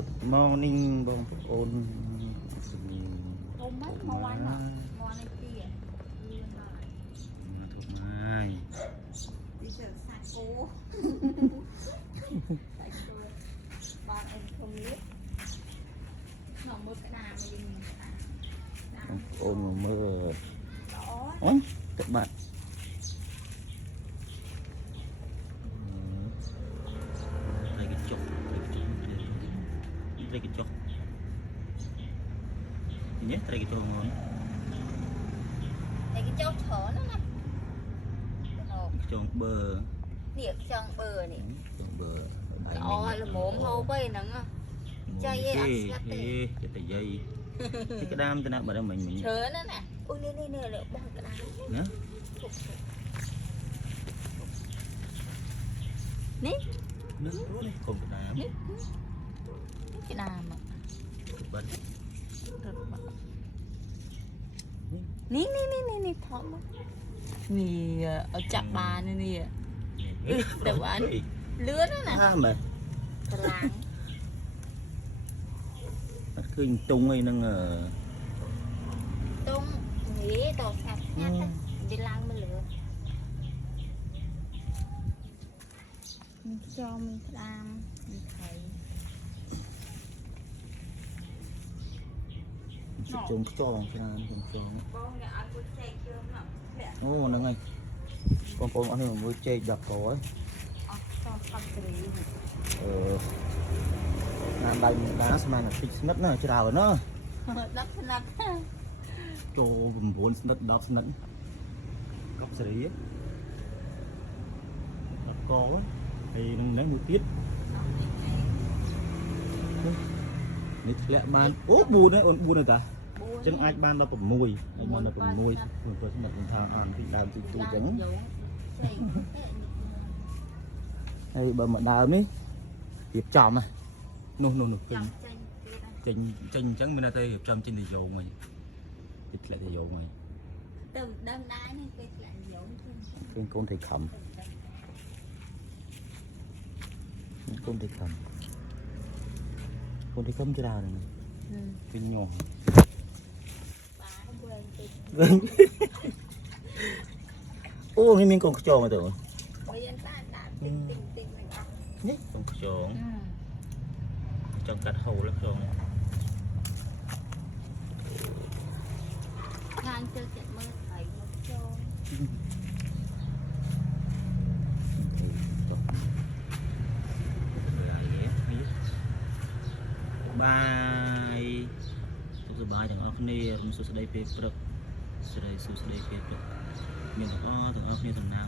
Good morning បងប្អូន អូម៉េចមកវ៉ាន់មកនេះទីលឿនហើយ មកហើយ ទីទៅសាច់គោសាច់គោបងអេនធំនេះក្នុងមួយក្តាមវិញ បងប្អូនមកមើល ល្អ អូនទឹកបាត់ត្រីកញ្ចុកត្រីកញ្ចុកនេះត្រីកញ្ចុកហ្មង តែគេចោលច្រើនណាស់ ខ្ចងបឺ នេះខ្ចង់បឺនេះ ខ្ចងបឺ ល្អល្មមហូបឯហ្នឹងចៃឯអត់ស្ងាត់ទេ តែយាយទីក្តាមទៅណាបាត់មិញ ច្រើនណាស់អូនេះលើបោះក្តាម ណា នេះ នេះនេះកុំក្តាម នេះក្តាម បាត់ នេះថតមកនេះអត់ចាក់បាននេះទៅបានលឿនណាស់ ហាមែន ខ្លាំង អត់ឃើញតុងអីហ្នឹង តុងនេះតស្ងាត់ស្ងាត់ទៅឡើងមកលើមានខ្យងមានក្តាមមានໄខ ជុំខ្ចងច្រើនជុំខ្ចង បងអ្នកឲ្យគាត់ចែកជើងណាស់ អូហ្នឹងហើយបងប្អូនអស់នេះមើលចេក10កហើយ អត់ចង់ខំត្រី ណាដៃដាស្មានតែតិចស្និតណាច្រើនណា 10ស្នាប់ ចូល9ស្និត10ស្និតកប់សេរី10កហើយនឹងមួយទៀតនេះធ្លាក់បានអូ4ហើយអូន4ហើយតាអញ្ចឹងអាចបាន16អាចបាន16ព្រោះស្និតថាអានពីដើមទីទូអញ្ចឹងហើយបើមកដើមនេះរៀបចំណានោះចាំចេញទៀត ចេញអញ្ចឹងមានតែរៀបចំចេញទៅយោងហើយទៅធ្លាក់ទៅយោងហើយ ទៅដើមដែរនេះពេលធ្លាក់យោងឃើញ ឃើញកូនទៅខំកូនទៅខំច្រើនហ្នឹងពេញញាស់ បាទវែងតិច អូនេះមានកូនខ្ចងទៅ វែងតាមដាក់តិចមិនអត់ នេះកូនខ្ចងចង់កាត់ហូលខ្ចង ងាយទៅចិត្តមើលថៃមកចូលបាយសុខសប្បាយទាំងអស់គ្នាសួស្តីពេលព្រឹកស្រីសួស្តីពេលព្រឹកមានទាំងអស់គ្នាតំណាង